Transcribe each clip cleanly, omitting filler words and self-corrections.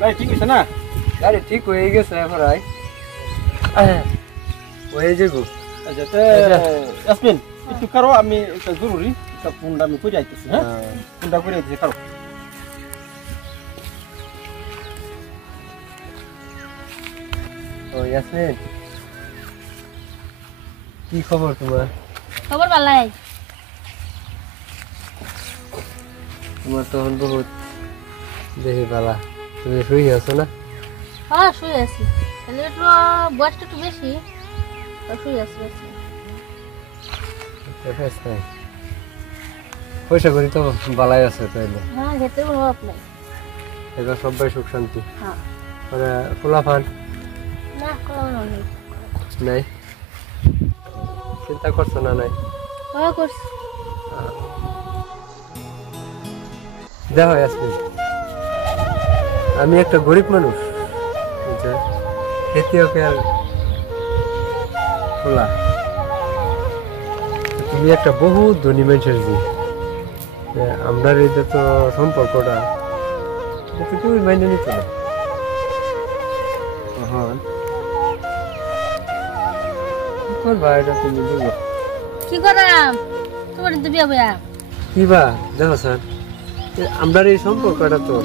গাড়ি ঠিক হয়েছে না? গাড়ি ঠিক হয়ে গেছে প্রায় হয়ে যাবো। আচ্ছা ইয়াসমিন একটু কারো আমি একটা জরুরি একটা ফোনটা আমি করে আইতেছি। হ্যাঁ ফোনটা করে আইতেছি কারো। ও ইয়াসমিন কি খবর তোমার? খবর ভালাই। তোমার তখন বহুত দেখি বালা। তুমি শুই আছো না? হ্যাঁ শুয়ে আছি, তাহলে একটু বয়সটা একটু বেশি, শুয়ে আছি। পয়সা করি তো বালাই আছে তাইলে। হ্যাঁ খেতে কোনো অভাব নাই। এবার সবাই সুখ শান্তি। হ্যাঁ মানে খোলা ফান না কোনো নেই। নাই? চিন্তা করছো না? নাই হ্যাঁ করছি। দেখো ইয়াসমিন, আমি একটা গরিব মানুষ, খেতিয়কের খোলা। তুমি একটা বহু ধনী মানুষের জি, আমরা এটা তো সম্পর্কটা তুমি মাইনে নিতে না। করবা এটা তুমি বুঝো কি করাম তোমার তো বিয়া বয়া কি বা? দেখো স্যার, আমরা এই সম্পর্কটা তো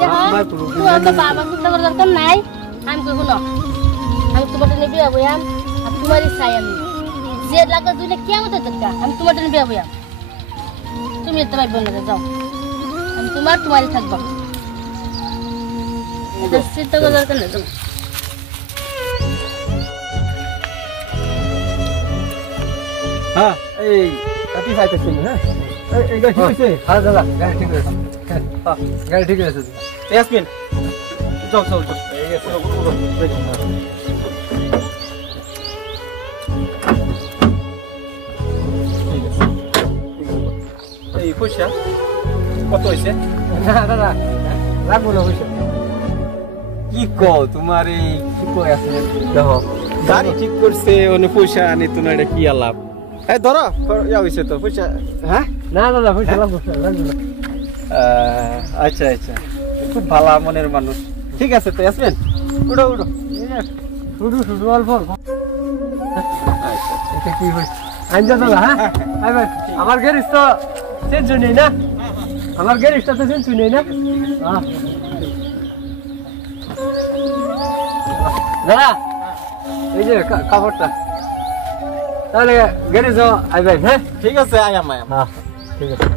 বাবা চিন্তা করার দরকার নাই। আমি কইব না, আমি তোমার জন্য বিয়া বয়াম, আর তোমারই চাই আমি। যে লাগা দুইলে কেমন দরকার, আমি তোমার জন্য বিয়া বয়াম। তুমি এত ভাই বোন যাও, আমি তোমারই থাকবো। চিন্তা করার দরকার নেই তোমার। হ্যাঁ এই কাটি খাইতেছি। হ্যাঁ এই গাড়ি ঠিক হয়েছে? হ্যাঁ দাদা গাড়ি ঠিক আছে, গাড়ি ঠিক আছে। ইয়াসমিন যাও যাও যাও। এই পয়সা কত হয়েছে? না দাদা রাখবো না পয়সা। কি কও তোমার এই কি কই আছে? দেখো গাড়ি ঠিক করছে অনেক পয়সা আনি তো না, এটা কি আলাপ? এই ধরো ইয়া হয়েছে তো পয়সা। হ্যাঁ না দাদা পয়সা লাগবো না। আচ্ছা আচ্ছা, খুব ভালো মনের মানুষ। ঠিক আছে তো ইয়াসমিন, উঠো উঠো। শুধু শুধু অল্প অল্প। এটা কি হয়েছে? আইনজা দাদা। হ্যাঁ আমার গ্যারেজ তো চেঞ্জ নেই না, আমার গ্যারেজটা তো চেঞ্জ নেই না। দাদা এই যে কাপড়টা, তাহলে গ্যারেজ আইবেন। হ্যাঁ ঠিক আছে আয়াম আয়াম। হ্যাঁ ঠিক আছে।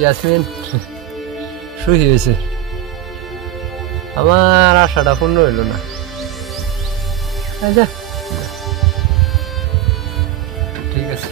ইয়াসমিন শুই হয়েছে, আমার আশাটা পূর্ণ হইল না। আচ্ছা ঠিক আছে।